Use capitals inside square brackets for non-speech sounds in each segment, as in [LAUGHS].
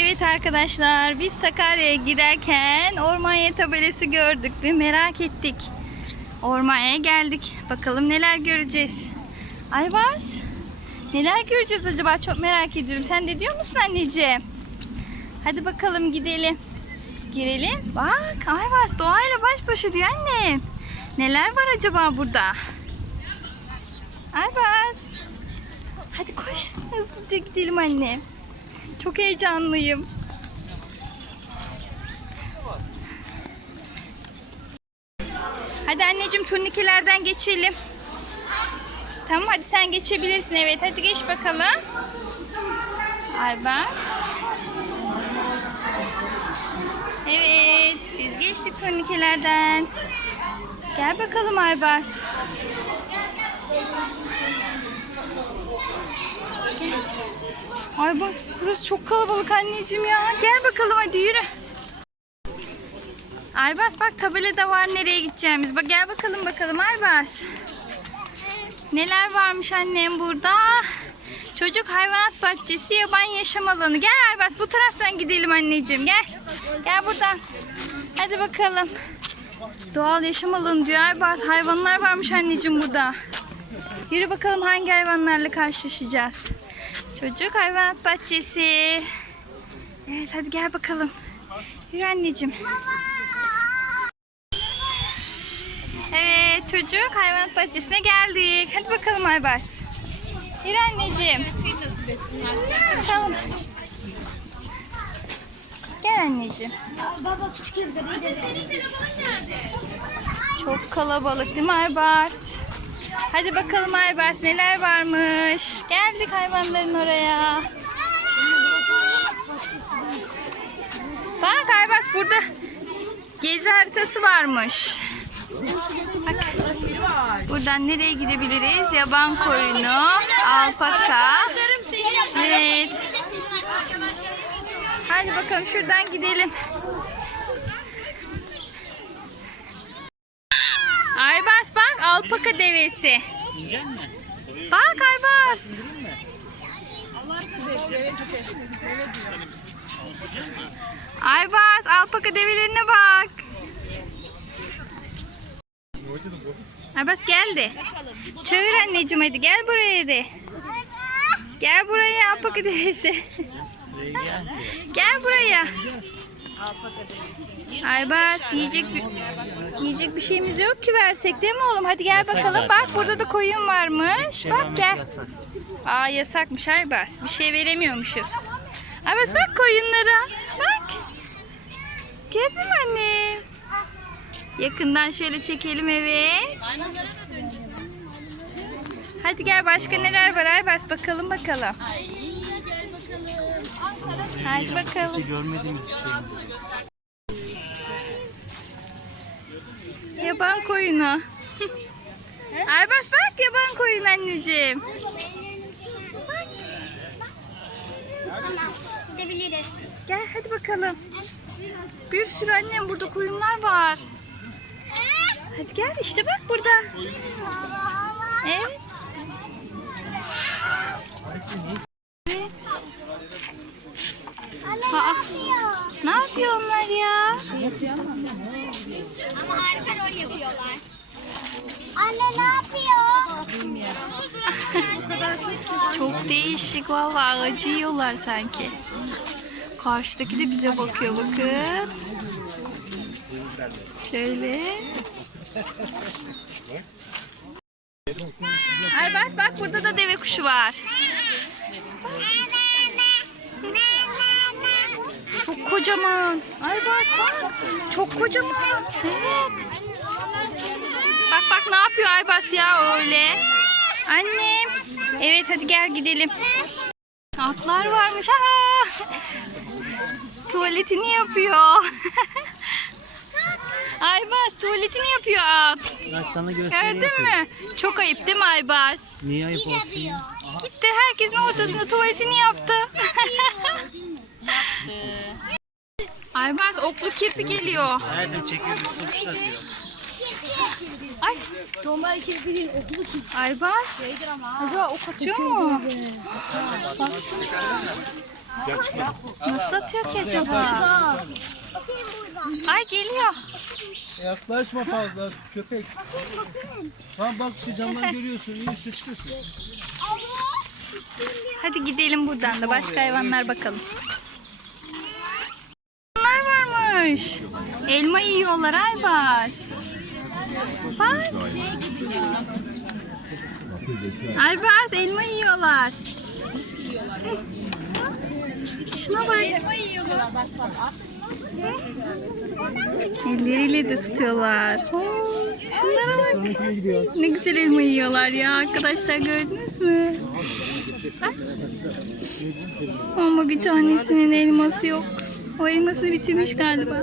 Evet arkadaşlar biz Sakarya'ya giderken Ormanya tabelası gördük ve merak ettik. Ormanya'ya geldik. Bakalım neler göreceğiz. Aybars neler göreceğiz acaba çok merak ediyorum. Sen de diyor musun anneciğim? Hadi bakalım gidelim. Girelim. Bak Aybars doğayla baş başa diyor annem. Neler var acaba burada? Aybars. Hadi koş hızlıca gidelim annem. Çok heyecanlıyım. Hadi anneciğim turnikelerden geçelim. Tamam hadi sen geçebilirsin. Evet hadi geç bakalım. Aybars. Evet biz geçtik turnikelerden. Gel bakalım Aybars. Aybars burası çok kalabalık anneciğim ya. Gel bakalım hadi yürü. Aybars bak tabelada var nereye gideceğimiz. Bak gel bakalım bakalım Aybars. Neler varmış annem burada? Çocuk hayvanat bahçesi yaban yaşam alanı. Gel Aybars bu taraftan gidelim anneciğim gel. Gel buradan. Hadi bakalım. Doğal yaşam alanı diyor Aybars. Hayvanlar varmış anneciğim burada. Yürü bakalım hangi hayvanlarla karşılaşacağız. Çocuk hayvanat bahçesi. Evet hadi gel bakalım. Yürü anneciğim. Evet çocuk hayvanat bahçesine geldik. Hadi bakalım Aybars. Yürü anneciğim. Tamam. Gel anneciğim. Baba küçük evde Çok kalabalık değil mi Aybars? Hadi bakalım Aybars neler varmış. Geldik hayvanların oraya. Bak Aybars burada gezi haritası varmış. Bak. Buradan nereye gidebiliriz? Yaban koyunu, alpaka. Evet. Hadi bakalım şuradan gidelim. Aybars bak alpaka devesi. Bak Aybars. Aybars alpaka develerine bak. Aybars geldi. Çağır anneciğim hadi gel buraya de. Gel buraya alpaka devesi. gel buraya. Aybars yiyecek bir, yiyecek bir şeyimiz yok ki versek değil mi oğlum? Hadi gel bakalım. Bak burada da koyun varmış. Bak gel. Aa yasakmış Aybars. Bir şey veremiyormuşuz. Aybars bak koyunlara. Bak. Mü anne? Yakından şöyle çekelim evet. Hadi gel başka neler var Aybars bakalım bakalım. Hadi bakalım. Görmediğimiz bir şey. Yaban koyunu. Aybars bak yaban koyun anneciğim. Gidebiliriz. Gel hadi bakalım. Bir sürü annem burada koyunlar var. Hadi gel işte bak burada. Evet. Aa, ne yapıyor onlar ya? Ama harika rol yapıyorlar. Anne ne yapıyor? Çok değişik vallahi acı yiyorlar sanki. Karşıdaki de bize bakıyor bakın. Şöyle. Ay bak bak burada da deve kuşu var. Çok kocaman. Ay bak bak. Çok kocaman. Evet. Bak bak ne yapıyor Aybas ya öyle. Annem. Evet hadi gel gidelim. Atlar varmış. Ha! Tuvaletini yapıyor. [LAUGHS] Aybars tuvaletini yapıyor at. Bak sana göstereyim. Gördün mü? Çok ayıp değil mi Aybars? Niye ayıp olsun? Gitti herkesin ortasında tuvaletini yaptı. [LAUGHS] Aybars oklu kirpi geliyor. Hayatım çekiyor bir suçlatıyor. Normal kirpinin okulu kirpi. Aybars. Acaba ok atıyor mu? Baksana. Nasıl atıyor ki acaba? Ay geliyor. Yaklaşma fazla köpek. Tamam bak şu camdan görüyorsun. İyi üste çıkıyorsun. Hadi gidelim buradan da başka hayvanlar bakalım. Bunlar varmış. Elma yiyorlar Aybars. Bak. Aybars elma yiyorlar. Şuna bak. Elleriyle de tutuyorlar. Şunlara bak. Ne güzel elma yiyorlar ya arkadaşlar gördünüz mü? Ama bir tanesinin elması yok. O elmasını bitirmiş galiba.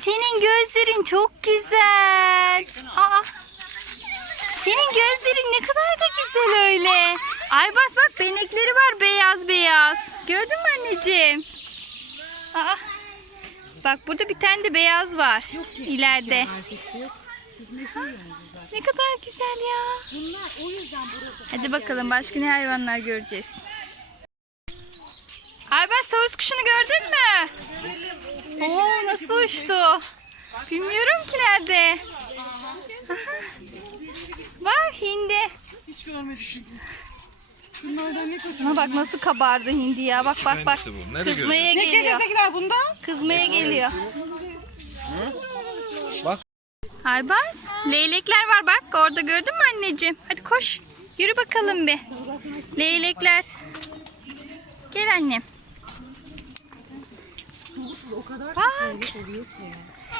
Senin gözlerin çok güzel. Aa. Senin gözlerin ne kadar da güzel öyle. Aybars bak benekleri var beyaz beyaz. Gördün mü anneciğim? Aa. Bak burada bir tane de beyaz var. İleride. Ne kadar güzel ya. Hadi bakalım başka ne hayvanlar göreceğiz. Aybars tavus kuşunu gördün mü? Oo nasıl uçtu? Bilmiyorum ki nerede. Bak hindi. Hiç görmedim. Şunlardan ne? Şuna bak nasıl kabardı hindi ya. Bak bak bak. Kızmaya Ne geliyor. gerizekalar bunda? Kızmaya geliyor. Bak. Aybars, leylekler var bak. Orada gördün mü anneciğim? Hadi koş. Yürü bakalım bir. Leylekler. Gel annem. Bak.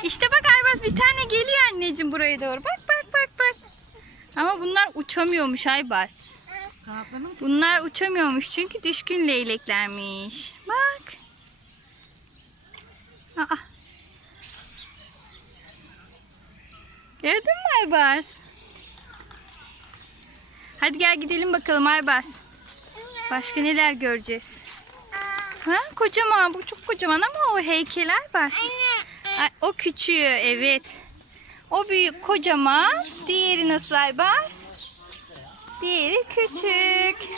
İşte bak Aybars bir tane geliyor anneciğim buraya doğru. Bak bak bak bak. Ama bunlar uçamıyormuş Aybars. Kanatlarını mı? Bunlar uçamıyormuş çünkü düşkün leyleklermiş. Bak. Aa. Gördün mü Aybars? Hadi gel gidelim bakalım Aybars. Başka neler göreceğiz? Ha, kocaman bu çok kocaman ama o heykeler var. Ay, o küçüğü evet. O büyük kocaman. Diğeri nasıl Aybars? Diğeri küçük.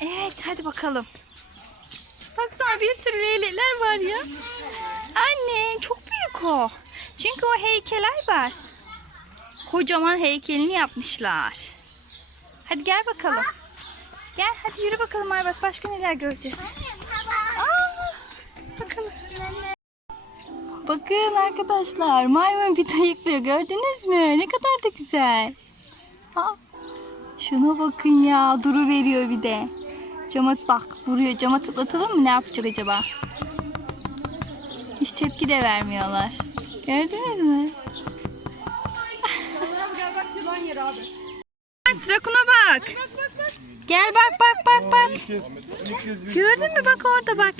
Evet hadi bakalım. Baksana bir sürü leylekler var ya. Anne çok büyük o. Çünkü o heykel Aybars. Kocaman heykelini yapmışlar. Hadi gel bakalım. Gel hadi yürü bakalım Aybars. Başka neler göreceğiz? Bakın arkadaşlar maymun bir ayıklıyor gördünüz mü? Ne kadar da güzel. Aa, şuna bakın ya duru veriyor bir de. Cama bak vuruyor cama tıklatalım mı ne yapacak acaba? Hiç tepki de vermiyorlar. Gördünüz mü? Gel bak yılan yeri abi. Rakuna bak. Gel bak bak bak bak. Gördün mü bak orada bak.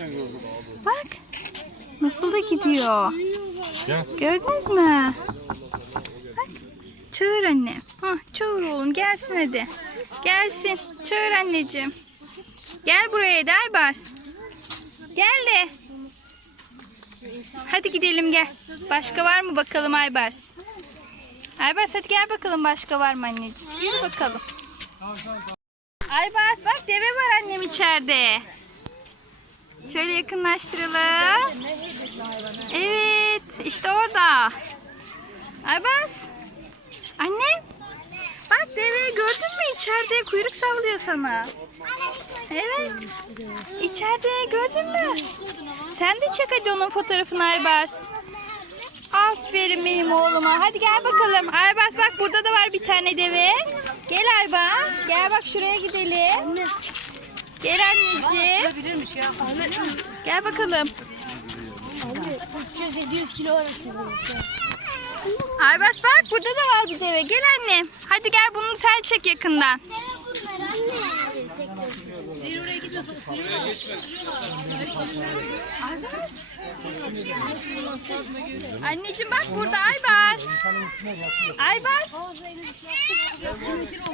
Bak. Nasıl da gidiyor. Gördünüz mü? Bak. Çağır anne. Ha, çağır oğlum gelsin hadi. Gelsin. Çağır anneciğim. Gel buraya da Aybars. Gel de. Hadi gidelim gel. Başka var mı bakalım Aybars? Aybars hadi gel bakalım başka var mı anneciğim? Yürü bakalım. Aybars bak deve var annem içeride. Şöyle yakınlaştıralım. Evet işte orada. Aybars. Anne. Bak deve gördün mü içeride kuyruk sallıyor sana. Evet. İçeride gördün mü? Sen de çek hadi onun fotoğrafını Aybars. Aferin benim oğluma. Hadi gel bakalım. Aybars bak burada da var bir tane deve. Gel Aybars. Gel bak şuraya gidelim. Gel anneciğim. Gel bakalım. 300-700 kilo arası. Aybars bak burada da var bir deve. Gel annem. Hadi gel bunu sen çek yakından. Deve bunlar anne. Anneciğim bak burada Aybars. Aybars.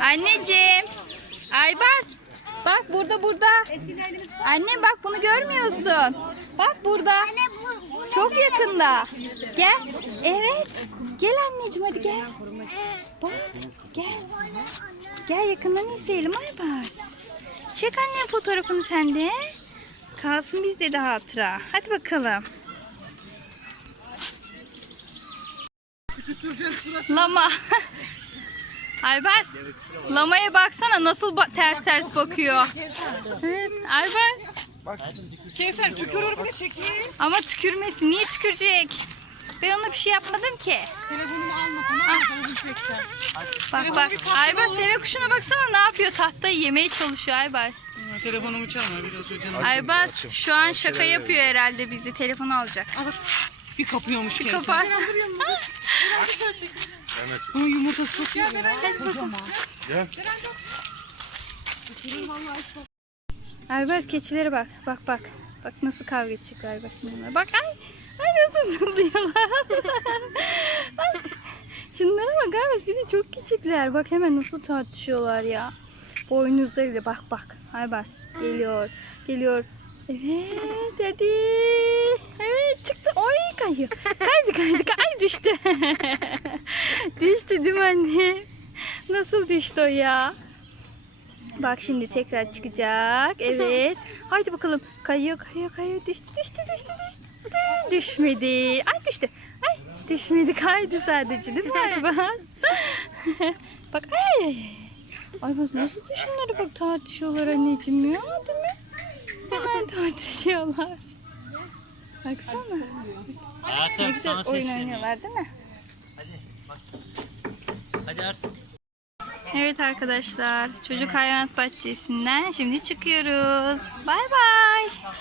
Anneciğim. Aybars. Bak burada burada. Annem bak bunu görmüyorsun. Bak burada. Anne bu, bu Çok yakında. Gel. Evet. Gel anneciğim hadi gel. Bak gel. Gel yakından izleyelim Aybars. Çek annem fotoğrafını sen de. Kalsın bizde de hatıra. Hadi bakalım. Lama. [LAUGHS] Aybars. Lamaya baksana nasıl ba- ters ters bakıyor. Evet, Aybars. Kevser tükürür bile çekeyim. Ama tükürmesin. Niye tükürecek? Ben ona bir şey yapmadım ki. Telefonumu alma tamam mı? Telefonu çeksen. Bak Telefonu bak. bir Aybars deve kuşuna baksana ne yapıyor? Tahtayı yemeye çalışıyor Aybars. Telefonumu çalma biraz canım. Aybars şu an şaka yapıyor herhalde bizi. Telefon alacak. Bak, bir kapıyormuş Kevser. Kaparsın. Ama yumurtası çok iyi. Kocaman. Aybars keçilere bak. Bak bak. Bak nasıl kavga edecekler bunlar. Bak ay. Ay nasıl zıplıyorlar. Şunlara bak Aybars bir de çok küçükler. Bak hemen nasıl tartışıyorlar ya. Boynuzlarıyla bak bak. Aybars geliyor. Geliyor. Evet hadi. Evet çıktı. Oy kayıyor. Kaydı kaydı. Ay düştü. [LAUGHS] düştü değil mi anne? Nasıl düştü o ya? Bak şimdi tekrar çıkacak. [LAUGHS] Evet. Haydi bakalım. Kayıyor kayıyor kayıyor. Düştü düştü düştü düştü. Düşmedi. Ay düştü. Ay düşmedi. Kaydı sadece değil mi Aybaz? [LAUGHS] bak ay. ay. Aybaz nasıl düşünleri bak tartışıyorlar anneciğim ya değil mi? Hemen tartışıyorlar. Baksana. Ne Hayatım güzel sana oyun oynuyorlar değil mi? Hadi artık. Evet arkadaşlar, çocuk hayvanat bahçesinden şimdi çıkıyoruz. Bay bay.